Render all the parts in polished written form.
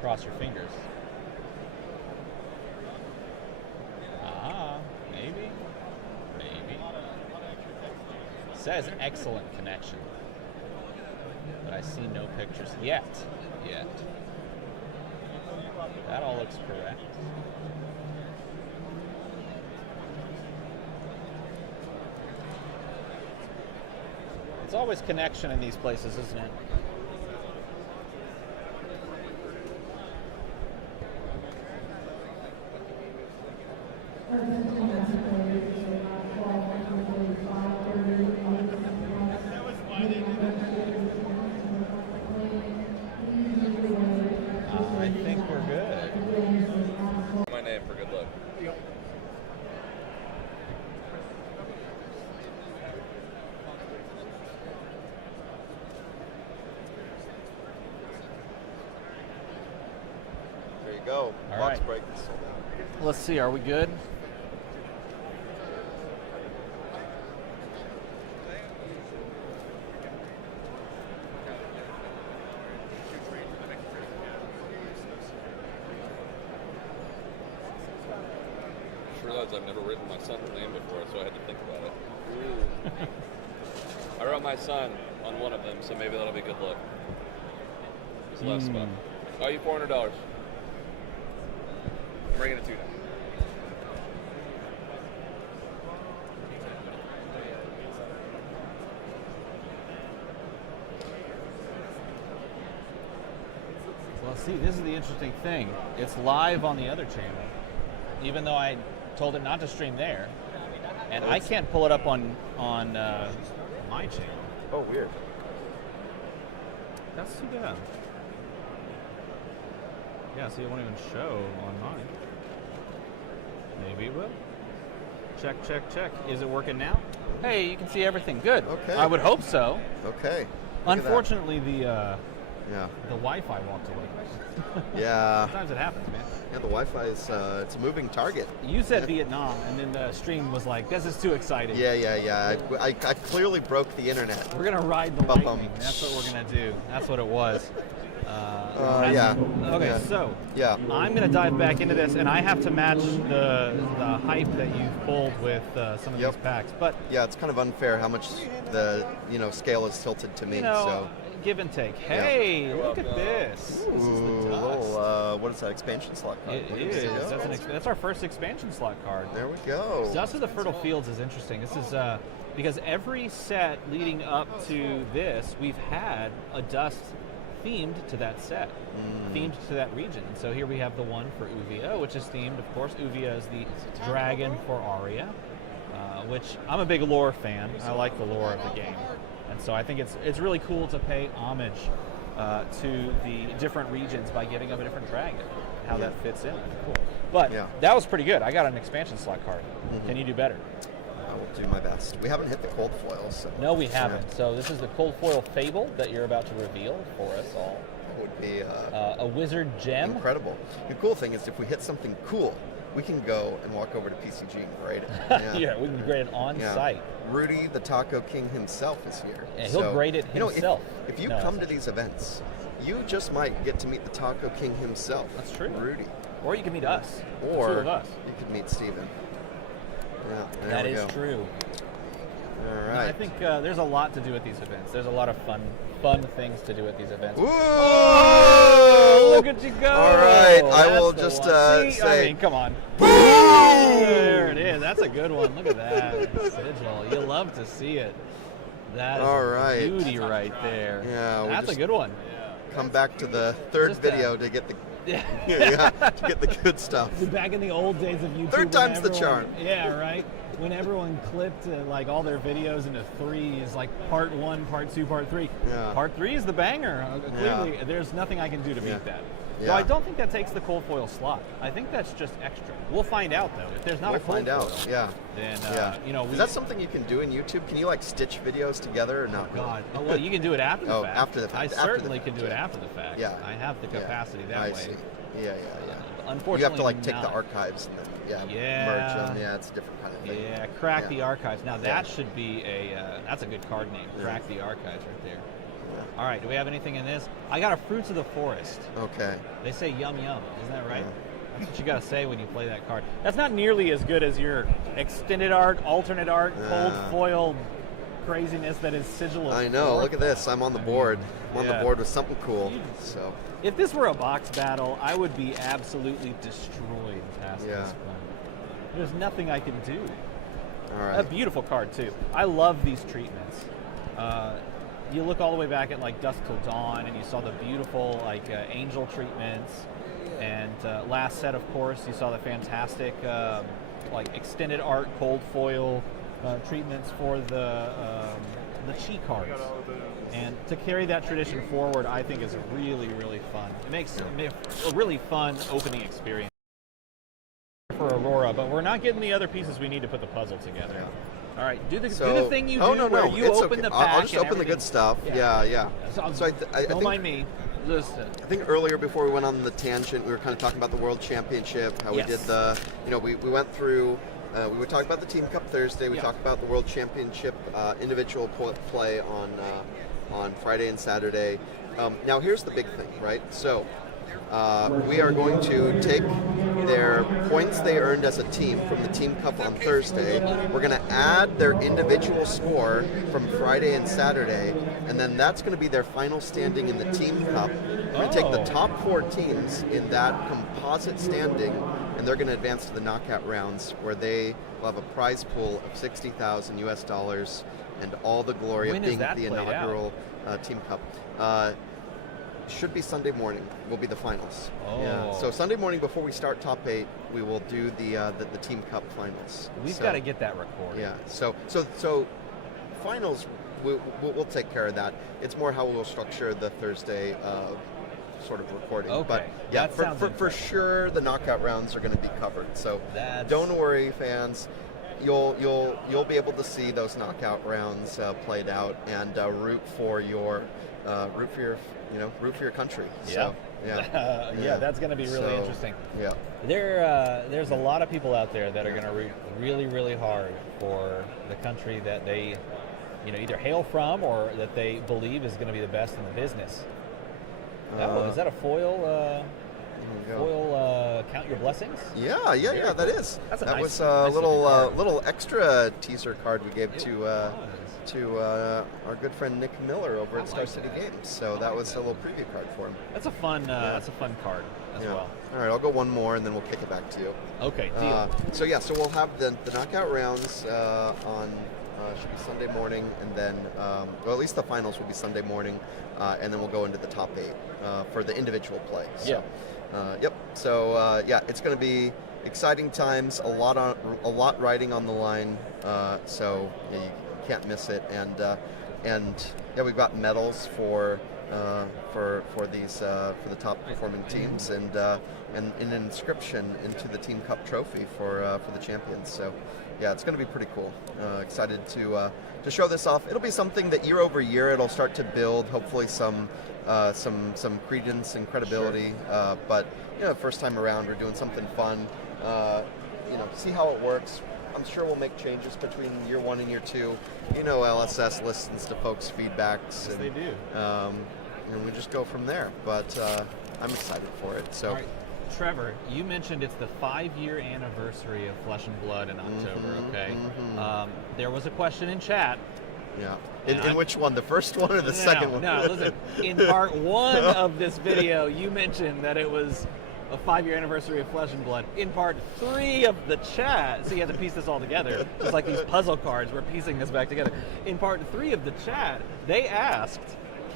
Cross your fingers. Maybe. Says excellent connection, but I see no pictures yet. That all looks correct. It's always connection in these places, isn't it? I think we're good. My name for good luck. There you go. All Box right. break. Let's see, are we good? I've never written my son's name before, so I had to think about it. I wrote my son on one of them, so maybe that'll be good luck. It's less fun. Oh, you $400. I'm bringing it to you now. Well, see, this is the interesting thing. It's live on the other channel, even though I told it not to stream there, and I can't pull it up on my channel. Oh, weird. That's too bad. Yeah, see, it won't even show on mine. Maybe it will. Check. Is it working now? Hey, you can see everything. Good. Okay. I would hope so. Okay. Unfortunately, the Yeah. The Wi-Fi walked away. Yeah. Sometimes it happens, man. Yeah, the Wi-Fi is it's a moving target. You said Vietnam, and then the stream was like, "This is too exciting." Yeah. I clearly broke the internet. We're gonna ride the lightning. That's what we're gonna do. That's what it was. Yeah. Okay, Yeah. so Yeah. I'm gonna dive back into this, and I have to match the hype that you've pulled with some of these packs. But yeah, it's kind of unfair how much the scale is tilted to me. So give and take. Hey, look at this. This is the dust. Little, what is that, expansion slot card? It is. That's our first expansion slot card. There we go. Dust of the Fertile Fields is interesting. This is because every set leading up to this, we've had a dust themed to that set, themed to that region. And so here we have the one for Uvia, which is themed, of course. Uvia is the dragon for Aria, which I'm a big lore fan. I like the lore of the game. And so I think it's really cool to pay homage to the different regions by giving them a different dragon, how that fits in. Cool. But that was pretty good. I got an expansion slot card. Can you do better? I will do my best. We haven't hit the cold foil, so. No, we haven't. So this is the cold foil Fable that you're about to reveal for us all. It would be a wizard gem. Incredible. The cool thing is if we hit something cool, we can go and walk over to PCG and grade it. Yeah, we can grade it on site. Rudy, the Taco King himself, is here. And he'll grade it himself. If you come to these events, you just might get to meet the Taco King himself. That's true. Rudy. Or you can meet us. Or the two of us. You could meet Steven. Yeah, that is true. All right. No, I think there's a lot to do at these events. There's a lot of fun things to do at these events. Whoa! Oh, look at you go! All right, I will just say. I mean, come on. There it is. That's a good one. Look at that sigil. You love to see it. That is a beauty right there. Yeah, that's a good one. Come back to the third video to get the to get the good stuff. Back in the old days of YouTube. Third time's the charm. Yeah, right. When everyone clipped like all their videos into threes, like part 1, part 2, part 3. Yeah. Part 3 is the banger. Clearly, there's nothing I can do to beat that. Yeah. So I don't think that takes the cold foil slot. I think that's just extra. We'll find out though. If there's not a cold foil, then is that something you can do in YouTube? Can you like stitch videos together or not? Oh God! Oh, well, you can do it after the fact. After the fact. I certainly can do it after the fact. Yeah, I have the capacity that way. I see. Yeah. Unfortunately, you have to like take the archives and then merge them. Yeah, it's a different kind of thing. Yeah, crack the archives. Now that should be that's a good card name. Crack the archives right there. All right, do we have anything in this? I got a Fruits of the Forest. Okay. They say yum yum, isn't that right? Yeah. That's what you gotta say when you play that card. That's not nearly as good as your extended art, alternate art, cold foil craziness that is Sigil of I know. War. Look at this. I'm on the board. I'm on the yeah. board with something cool. So. If this were a box battle, I would be absolutely destroyed past Yeah. this point. There's nothing I can do. All right. A beautiful card too. I love these treatments. You look all the way back at like Dusk Till Dawn, and you saw the beautiful like angel treatments. And last set, of course, you saw the fantastic like extended art cold foil treatments for the Chi cards. And to carry that tradition forward, I think is really, really fun. It makes a really fun opening experience for Aurora, but we're not getting the other pieces we need to put the puzzle together. Yeah. All right, do the thing you do where you it's open okay. the pack. I'll just and open the good stuff. Yeah. So I don't think, mind me. Listen. I think earlier before we went on the tangent, we were kind of talking about the World Championship, how we did the, we went through, we were talking about the Team Cup Thursday, we talked about the World Championship individual play on Friday and Saturday. Now here's the big thing, right? So we are going to take their points they earned as a team from the Team Cup on Thursday. We're going to add their individual score from Friday and Saturday, and then that's going to be their final standing in the Team Cup. We're going to take the top 4 teams in that composite standing, and they're going to advance to the knockout rounds, where they will have a prize pool of $60,000 US and all the glory of being the inaugural Team Cup. Should be Sunday morning. Will be the finals. Yeah. So Sunday morning before we start top 8, we will do the Team Cup finals. We've got to get that recorded. Yeah. So finals, we'll take care of that. It's more how we'll structure the Thursday sort of recording. Okay. But yeah, for sure the knockout rounds are going to be covered. So don't worry, fans. You'll be able to see those knockout rounds played out and root for your country. So, yeah, that's going to be really interesting. Yeah. There's a lot of people out there that are going to root really, really hard for the country that they, either hail from or that they believe is going to be the best in the business. Is that a foil? Count Your Blessings? Yeah, that is. That was a little extra teaser card we gave to our good friend Nick Miller over at Star City Games. So that was a little preview card for him. That's a fun card as well. All right, I'll go one more and then we'll kick it back to you. Okay, deal. So we'll have the knockout rounds on should be Sunday morning, and then at least the finals will be Sunday morning, and then we'll go into the top 8 for the individual play. So, So it's going to be exciting times. A lot riding on the line. So you can't miss it. And we've got medals for these for the top performing teams, and an inscription into the Team Cup trophy for the champions. So it's going to be pretty cool. Excited to show this off. It'll be something that year over year it'll start to build. Hopefully some credence and credibility. But first time around we're doing something fun. See how it works. I'm sure we'll make changes between year 1 and year 2. LSS listens to folks' feedbacks. Yes, they do. And we just go from there. But I'm excited for it. So. All right. Trevor, you mentioned it's the 5-year anniversary of Flesh and Blood in October, okay? There was a question in chat. Yeah. In which one? The first one or the second one? No, listen. In part 1 of this video, you mentioned that it was a 5-year anniversary of Flesh and Blood. In part 3 of the chat, so you have to piece this all together, just like these puzzle cards, we're piecing this back together. In part 3 of the chat, they asked,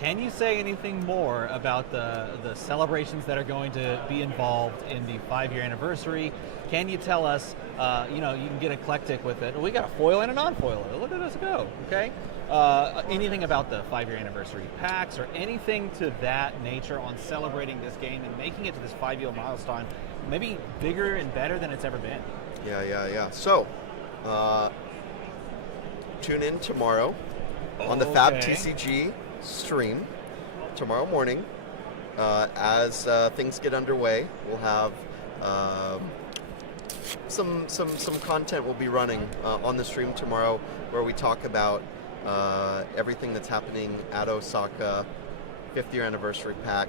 can you say anything more about the celebrations that are going to be involved in the 5-year anniversary? Can you tell us, you can get eclectic with it. We got a foil and a non-foil. Look at us go, okay? Anything about the 5-year anniversary packs or anything to that nature on celebrating this game and making it to this 5-year milestone, maybe bigger and better than it's ever been. Yeah. So, tune in tomorrow on the Fab TCG stream tomorrow morning. As things get underway, we'll have some content we'll be running on the stream tomorrow, where we talk about everything that's happening at Osaka, 5th year anniversary pack.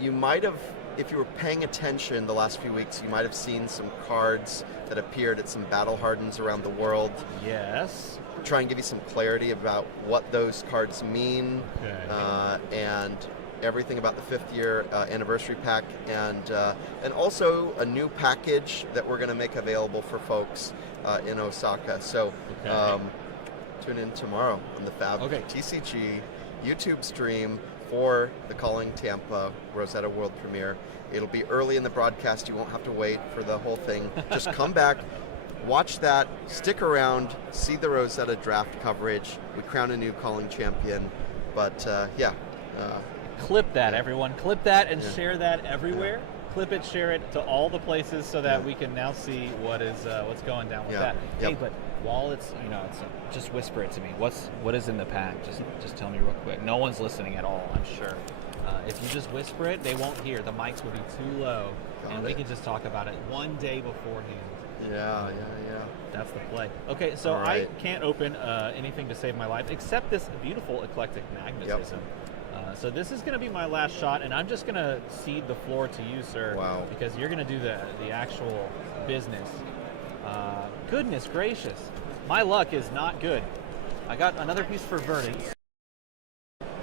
You might have, if you were paying attention the last few weeks, you might have seen some cards that appeared at some battle hardens around the world. Yes. Try and give you some clarity about what those cards mean, and everything about the 5th year anniversary pack, and also a new package that we're going to make available for folks in Osaka. So tune in tomorrow on the Fab TCG YouTube stream for the Calling Tampa Rosetta World Premiere. It'll be early in the broadcast. You won't have to wait for the whole thing. Just come back, watch that, stick around, see the Rosetta draft coverage. We crown a new Calling champion. But clip that, everyone. Clip that and share that everywhere. Clip it, share it to all the places so that we can now see what's going down with that. Hey, but while it's just whisper it to me. What is in the pack? Just tell me real quick. No one's listening at all, I'm sure. If you just whisper it, they won't hear. The mics will be too low, and we can just talk about it one day beforehand. Yeah. That's the play. Okay, so I can't open anything to save my life except this beautiful eclectic magnetism. So this is going to be my last shot, and I'm just going to cede the floor to you, sir. Wow. Because you're going to do the actual business. Goodness gracious. My luck is not good. I got another piece for Verdi.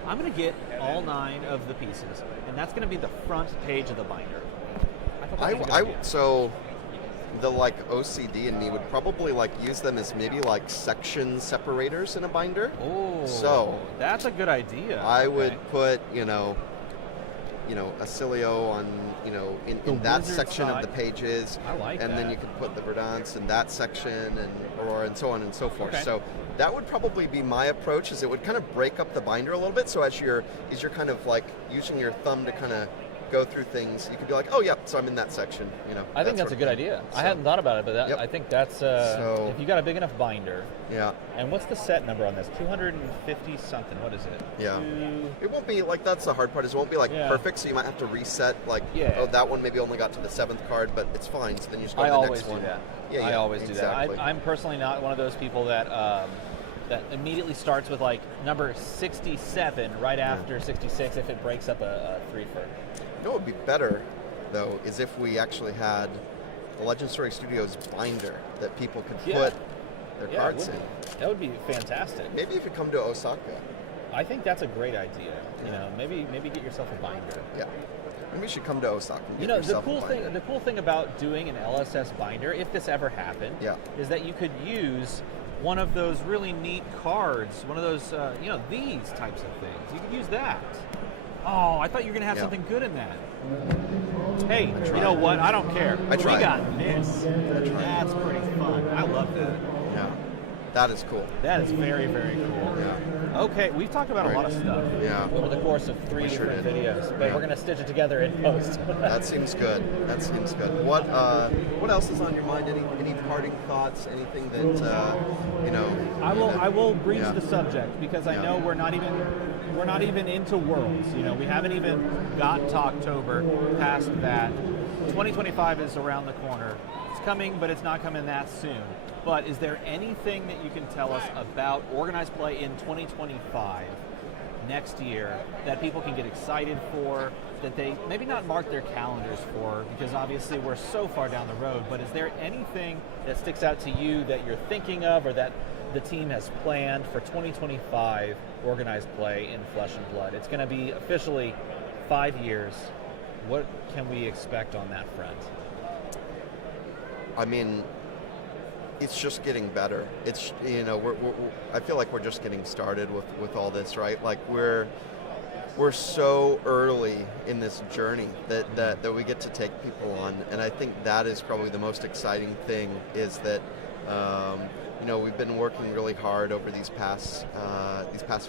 I'm going to get all 9 of the pieces, and that's going to be the front page of the binder. So the OCD in me would probably use them as maybe section separators in a binder. Oh, so that's a good idea. I would put a Cilio on in that section of the pages. I like that. And then you could put the Verdance in that section, and so on and so forth. Okay. So that would probably be my approach. Is it would kind of break up the binder a little bit. So as you're kind of using your thumb to kind of go through things, you could be like, oh yeah, so I'm in that section. I think that's a good idea. So, I hadn't thought about it, but I think that's if you got a big enough binder. Yeah. And what's the set number on this? 250 something. What is it? Yeah. It won't be that's the hard part. Is it won't be perfect. So you might have to reset. Oh, that one maybe only got to the 7th card, but it's fine. So then you just go to the next one. I always do that. I'm personally not one of those people that that immediately starts with number 67 right after 66 if it breaks up a 3-fer. You know what would be better, though, is if we actually had a Legend Story Studios binder that people could put their cards in. That would be fantastic. Maybe if you come to Osaka. I think that's a great idea. Maybe get yourself a binder. Yeah. Maybe you should come to Osaka and get yourself a binder. The cool thing about doing an LSS binder, if this ever happened, is that you could use one of those really neat cards, one of those, these types of things. You could use that. Oh, I thought you were going to have something good in that. Hey, you know what? I don't care. We got this. That's pretty fun. I love that. Yeah. That is cool. That is very, very cool. Yeah. Okay, we've talked about a lot of stuff over the course of 3 different videos, but we're going to stitch it together in post. That seems good. What else is on your mind? Any parting thoughts? Anything that I will breach the subject because I know we're not even into Worlds. We haven't even gotten to October past that. 2025 is around the corner. It's coming, but it's not coming that soon. But is there anything that you can tell us about organized play in 2025 next year that people can get excited for, that they maybe not mark their calendars for, because obviously we're so far down the road, but is there anything that sticks out to you that you're thinking of or that the team has planned for 2025 organized play in Flesh and Blood? It's going to be officially 5 years. What can we expect on that front? I mean, it's just getting better. It's I feel like we're just getting started with all this, right? We're so early in this journey that we get to take people on, and I think that is probably the most exciting thing. Is that we've been working really hard over these past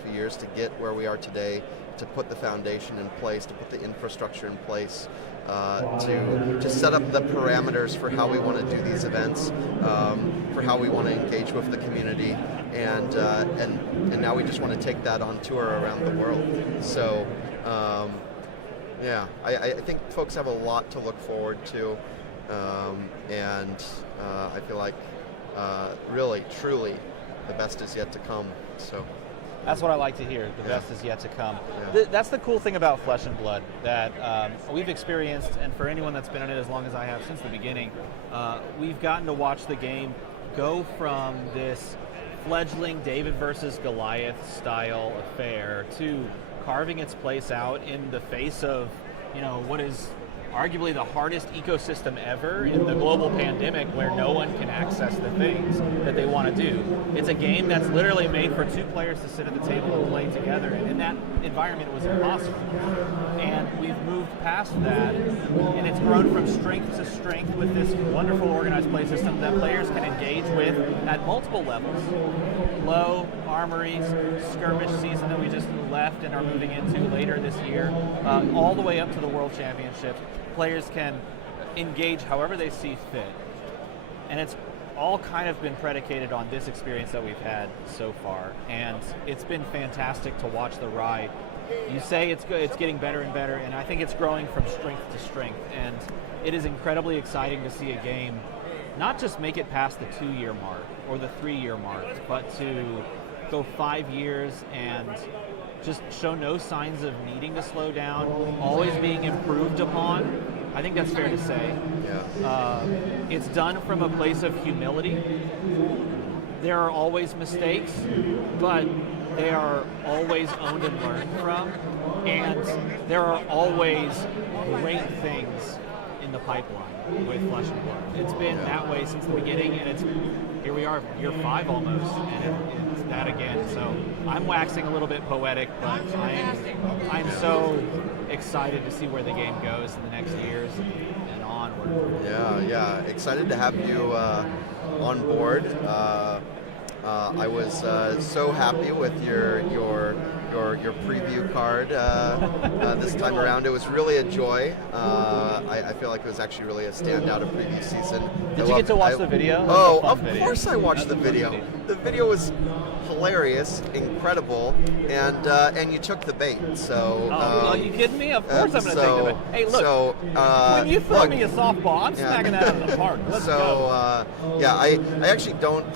few years to get where we are today, to put the foundation in place, to put the infrastructure in place, to set up the parameters for how we want to do these events, for how we want to engage with the community, and now we just want to take that on tour around the world. So, I think folks have a lot to look forward to, and I feel like really, truly, the best is yet to come. So. That's what I like to hear. The best is yet to come. Yeah. That's the cool thing about Flesh and Blood that we've experienced, and for anyone that's been in it as long as I have since the beginning, we've gotten to watch the game go from this fledgling David versus Goliath style affair to carving its place out in the face of, what is arguably the hardest ecosystem ever in the global pandemic, where no one can access the things that they want to do. It's a game that's literally made for two players to sit at the table and play together, and in that environment it was impossible. And we've moved past that, and it's grown from strength to strength with this wonderful organized play system that players can engage with at multiple levels. Low, armories, skirmish season that we just left and are moving into later this year, all the way up to the World Championships. Players can engage however they see fit. And it's all kind of been predicated on this experience that we've had so far. And it's been fantastic to watch the ride. You say it's good, it's getting better and better, and I think it's growing from strength to strength. And it is incredibly exciting to see a game not just make it past the 2-year mark or the 3-year mark, but to go 5 years and just show no signs of needing to slow down, always being improved upon. I think that's fair to say. Yeah. It's done from a place of humility. There are always mistakes, but they are always owned and learned from, and there are always great things in the pipeline with Flesh and Blood. It's been that way since the beginning, and here we are, year 5 almost, and it's that again. So I'm waxing a little bit poetic, but I'm so excited to see where the game goes in the next years and onward. Yeah. Excited to have you on board. I was so happy with your preview card this time around. It was really a joy. I feel like it was actually really a standout of preview season. Did you get to watch the video? Oh, of course I watched the video. The video was hilarious, incredible, and you took the bait. So. Are you kidding me? Of course I'm going to take the bait. Hey, look. So, when you throw me a softball, I'm smacking that out of the park. Let's go. I actually don't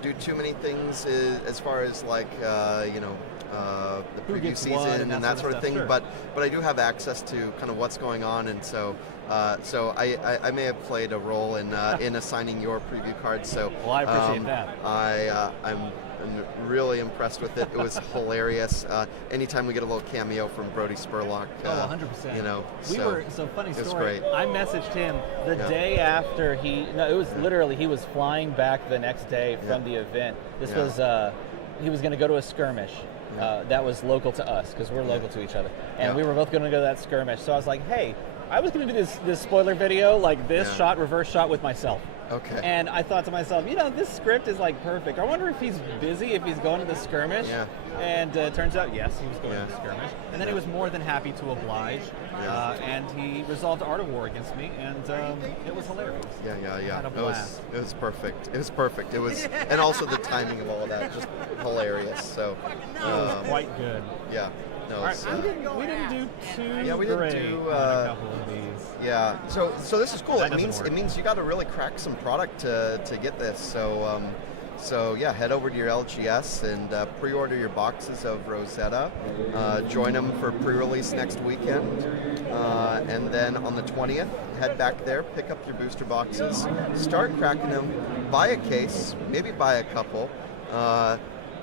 do too many things as far as like the preview season and that sort of thing, sure. but I do have access to kind of what's going on, and so I may have played a role in assigning your preview card. So well, I appreciate that. I'm really impressed with it. It was hilarious. Anytime we get a little cameo from Brody Spurlock, 100%. So funny story. It was great. I messaged him the day after it was literally, he was flying back the next day from the event. This was, he was going to go to a skirmish that was local to us, because we're local to each other. And we were both going to go to that skirmish. So I was like, hey, I was going to do this spoiler video like this reverse shot with myself. Okay. And I thought to myself, this script is like perfect. I wonder if he's busy, if he's going to the skirmish. Yeah. And it turns out, yes, he was going to the skirmish. And then he was more than happy to oblige. And he resolved Art of War against me, and it was hilarious. Yeah. It was perfect. It was perfect. It was, and also the timing of all of that, just hilarious. So it was quite good. Yeah. No, all right, we didn't do too we great didn't do on a couple of these. Yeah. So this is cool. That It means you got to really crack some product to get this. So head over to your LGS and pre-order your boxes of Rosetta. Join them for pre-release next weekend, and then on the 20th, head back there, pick up your booster boxes, start cracking them, buy a case, maybe buy a couple.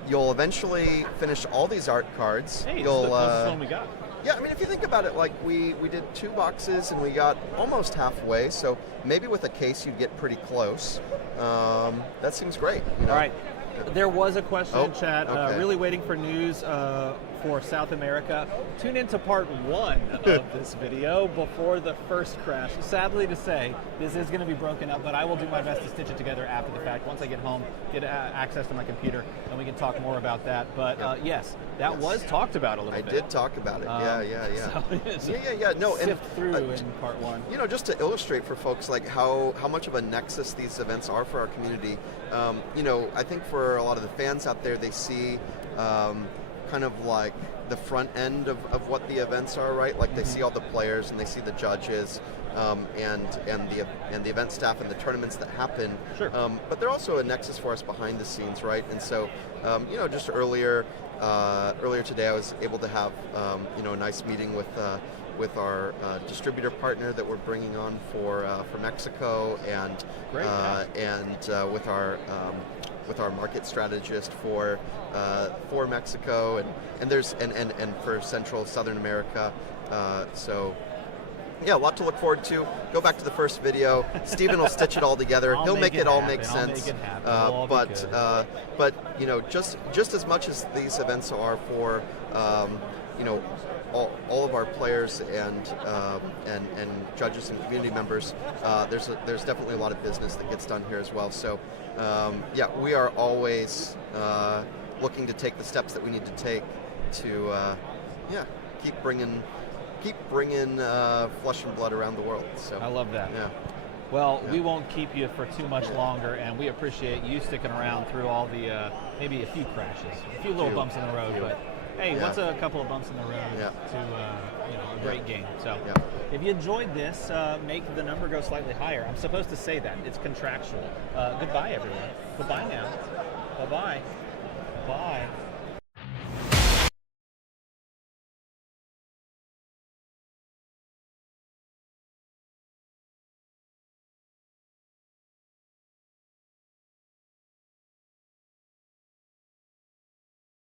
You'll eventually finish all these art cards. Hey, this is the closest one we got. Yeah, I mean, if you think about it, like we did 2 boxes and we got almost halfway, so maybe with a case you'd get pretty close. That seems great. All right. There was a question in chat. Okay. Really waiting for news for South America. Tune into part 1 of this video before the first crash. Sadly to say, this is going to be broken up, but I will do my best to stitch it together after the fact. Once I get home, get access to my computer, and we can talk more about that. But yes, that was talked about a little bit. I did talk about it. Yeah. No, sift through in part 1. Just to illustrate for folks like how much of a nexus these events are for our community. I think for a lot of the fans out there, they see kind of like the front end of what the events are, right? Like they see all the players and they see the judges, and the event staff and the tournaments that happen. Sure. But they're also a nexus for us behind the scenes, right? And so, just earlier today, I was able to have a nice meeting with our distributor partner that we're bringing on for Mexico, and with our market strategist for Mexico, and for Central Southern America. So yeah, a lot to look forward to. Go back to the first video. Steven will stitch it all together. He'll make it all make sense. But just as much as these events are for all of our players and judges and community members, there's definitely a lot of business that gets done here as well. So we are always looking to take the steps that we need to take to keep bringing flesh and blood around the world. So I love that. Yeah. Well, we won't keep you for too much longer, and we appreciate you sticking around through all the maybe a few crashes, a few little bumps in the road, but hey, what's a couple of bumps in the road to a great game? So if you enjoyed this, make the number go slightly higher. I'm supposed to say that. It's contractual. Goodbye, everyone. Goodbye now. Bye-bye. Bye.